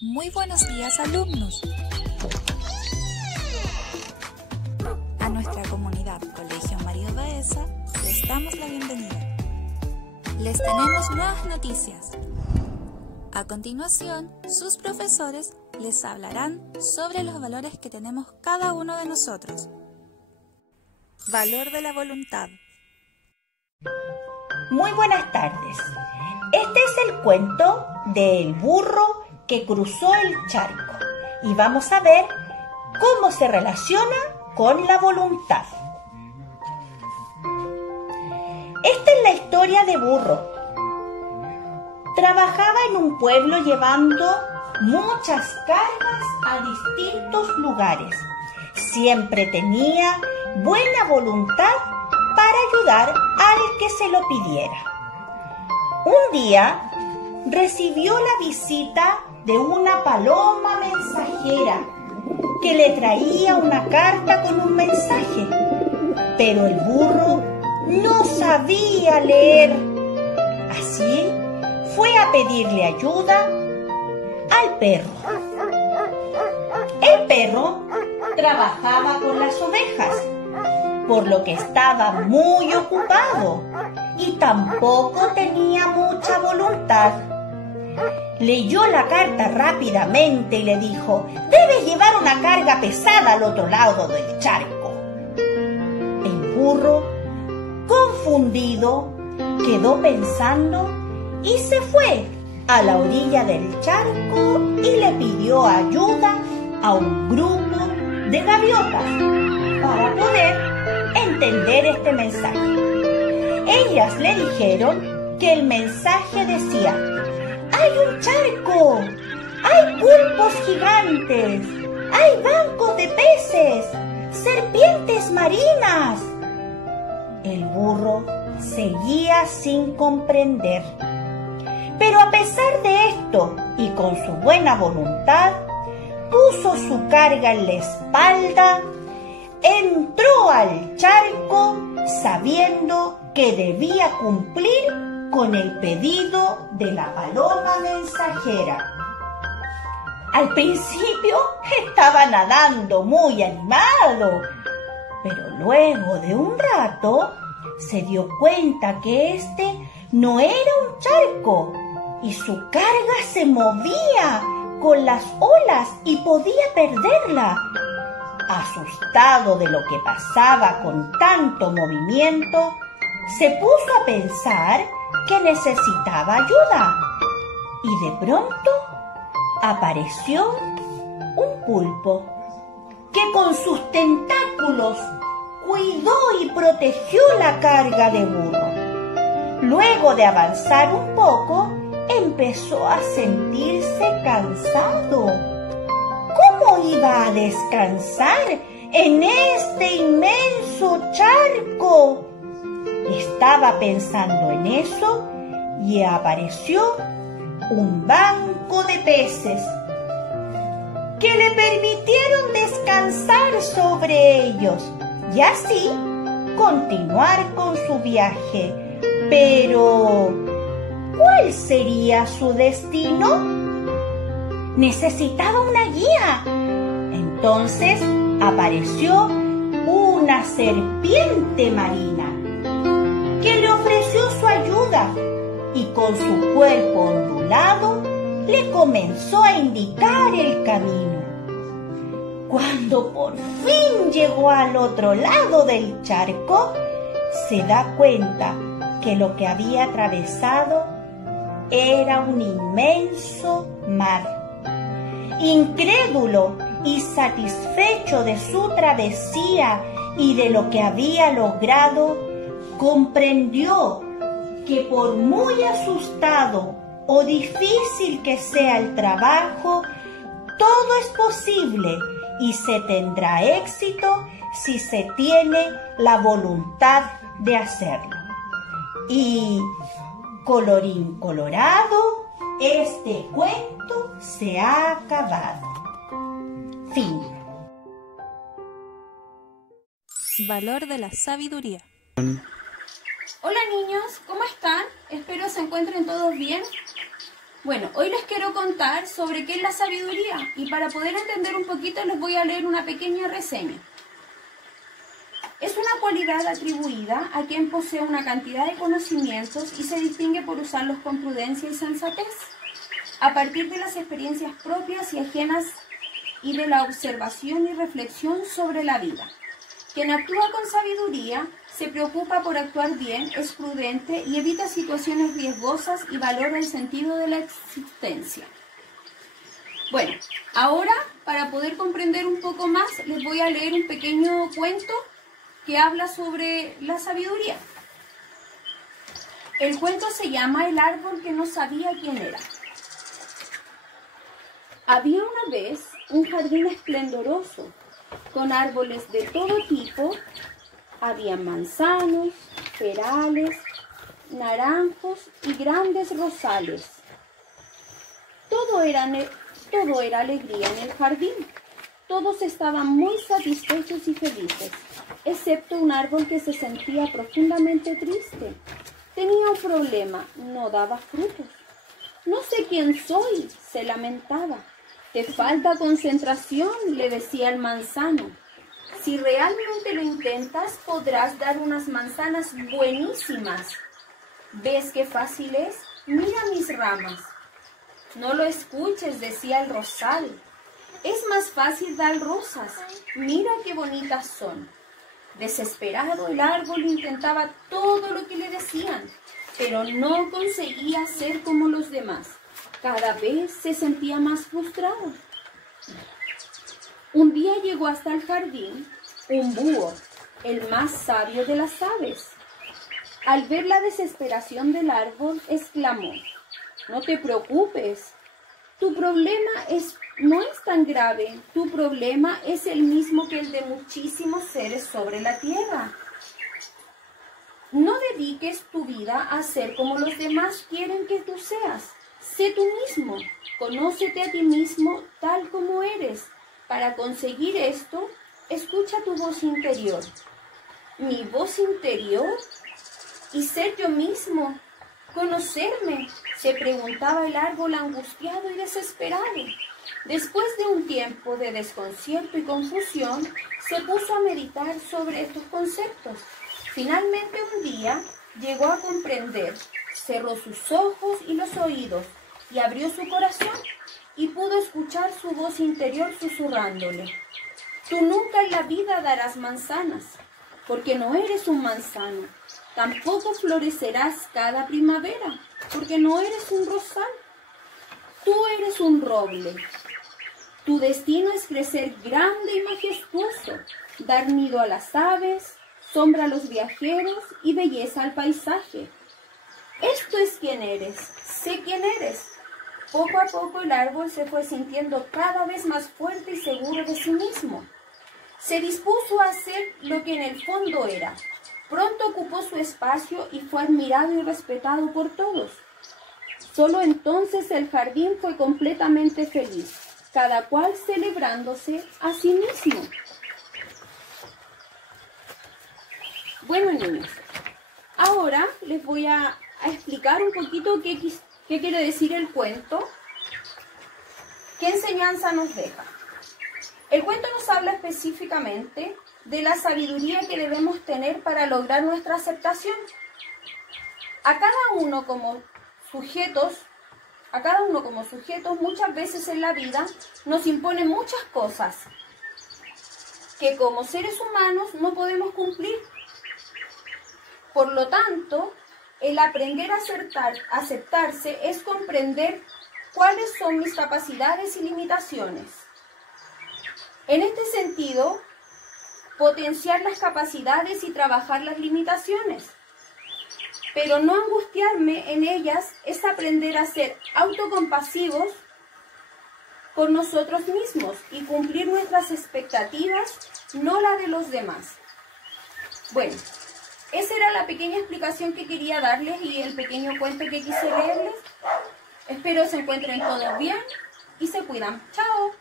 Muy buenos días, alumnos. A nuestra comunidad Colegio Mario Baeza les damos la bienvenida. Les tenemos nuevas noticias. A continuación, sus profesores les hablarán sobre los valores que tenemos cada uno de nosotros. Valor de la voluntad. Muy buenas tardes. Este es el cuento del burro que cruzó el charco y vamos a ver cómo se relaciona con la voluntad. Esta es la historia de Burro. Trabajaba en un pueblo llevando muchas cargas a distintos lugares. Siempre tenía buena voluntad para ayudar al que se lo pidiera. Un día recibió la visita de una paloma mensajera que le traía una carta con un mensaje, pero el burro no sabía leer. Así fue a pedirle ayuda al perro. El perro trabajaba con las ovejas, por lo que estaba muy ocupado y tampoco tenía mucha voluntad. Leyó la carta rápidamente y le dijo: «Debes llevar una carga pesada al otro lado del charco». El burro, confundido, quedó pensando y se fue a la orilla del charco y le pidió ayuda a un grupo de gaviotas para poder entender este mensaje. Ellas le dijeron que el mensaje decía: «Hay un charco, hay pulpos gigantes, hay bancos de peces, serpientes marinas». El burro seguía sin comprender. Pero a pesar de esto y con su buena voluntad, puso su carga en la espalda, entró al charco sabiendo que debía cumplir con el pedido de la paloma mensajera. Al principio estaba nadando muy animado, pero luego de un rato se dio cuenta que este no era un charco y su carga se movía con las olas y podía perderla. Asustado de lo que pasaba con tanto movimiento, se puso a pensar que necesitaba ayuda y de pronto apareció un pulpo que con sus tentáculos cuidó y protegió la carga de burro. Luego de avanzar un poco, empezó a sentirse cansado. ¿Cómo iba a descansar en este inmenso charco? Estaba pensando en eso y apareció un banco de peces que le permitieron descansar sobre ellos y así continuar con su viaje. Pero, ¿cuál sería su destino? Necesitaba una guía. Entonces apareció una serpiente marina que le ofreció su ayuda y con su cuerpo ondulado le comenzó a indicar el camino. Cuando por fin llegó al otro lado del charco, se da cuenta que lo que había atravesado era un inmenso mar. Incrédulo y satisfecho de su travesía y de lo que había logrado, comprendió que por muy asustado o difícil que sea el trabajo, todo es posible y se tendrá éxito si se tiene la voluntad de hacerlo. Y colorín colorado, este cuento se ha acabado. Fin. Valor de la sabiduría. Hola niños, ¿cómo están? Espero se encuentren todos bien. Bueno, hoy les quiero contar sobre qué es la sabiduría y para poder entender un poquito les voy a leer una pequeña reseña. Es una cualidad atribuida a quien posee una cantidad de conocimientos y se distingue por usarlos con prudencia y sensatez, a partir de las experiencias propias y ajenas y de la observación y reflexión sobre la vida. Quien actúa con sabiduría se preocupa por actuar bien, es prudente y evita situaciones riesgosas y valora el sentido de la existencia. Bueno, ahora para poder comprender un poco más les voy a leer un pequeño cuento que habla sobre la sabiduría. El cuento se llama El árbol que no sabía quién era. Había una vez un jardín esplendoroso, con árboles de todo tipo. Había manzanos, perales, naranjos y grandes rosales. Todo era alegría en el jardín. Todos estaban muy satisfechos y felices, excepto un árbol que se sentía profundamente triste. Tenía un problema, no daba frutos. No sé quién soy, se lamentaba. Te falta concentración, le decía el manzano. Si realmente lo intentas, podrás dar unas manzanas buenísimas. ¿Ves qué fácil es? Mira mis ramas. No lo escuches, decía el rosal. Es más fácil dar rosas. Mira qué bonitas son. Desesperado, el árbol intentaba todo lo que le decían, pero no conseguía ser como los demás. Cada vez se sentía más frustrado. Un día llegó hasta el jardín un búho, el más sabio de las aves. Al ver la desesperación del árbol, exclamó: «No te preocupes, tu problema no es tan grave. Tu problema es el mismo que el de muchísimos seres sobre la tierra. No dediques tu vida a ser como los demás quieren que tú seas. Sé tú mismo, conócete a ti mismo tal como eres. Para conseguir esto, escucha tu voz interior». ¿Mi voz interior? ¿Y ser yo mismo? ¿Conocerme?, se preguntaba el árbol angustiado y desesperado. Después de un tiempo de desconcierto y confusión, se puso a meditar sobre estos conceptos. Finalmente un día llegó a comprender, cerró sus ojos y los oídos y abrió su corazón y pudo escuchar su voz interior susurrándole: «Tú nunca en la vida darás manzanas, porque no eres un manzano. Tampoco florecerás cada primavera, porque no eres un rosal. Tú eres un roble. Tu destino es crecer grande y majestuoso, dar nido a las aves, sombra a los viajeros y belleza al paisaje. Esto es quién eres, sé quién eres». Poco a poco el árbol se fue sintiendo cada vez más fuerte y seguro de sí mismo. Se dispuso a hacer lo que en el fondo era. Pronto ocupó su espacio y fue admirado y respetado por todos. Solo entonces el jardín fue completamente feliz, cada cual celebrándose a sí mismo. Bueno, niños, ahora les voy a explicar un poquito qué quiere decir el cuento, qué enseñanza nos deja. El cuento nos habla específicamente de la sabiduría que debemos tener para lograr nuestra aceptación. A cada uno como sujetos muchas veces en la vida nos imponen muchas cosas que como seres humanos no podemos cumplir. Por lo tanto, el aprender a aceptarse es comprender cuáles son mis capacidades y limitaciones. En este sentido, potenciar las capacidades y trabajar las limitaciones. Pero no angustiarme en ellas es aprender a ser autocompasivos con nosotros mismos y cumplir nuestras expectativas, no la de los demás. Bueno, esa era la pequeña explicación que quería darles y el pequeño cuento que quise leerles. Espero se encuentren todos bien y se cuidan. ¡Chao!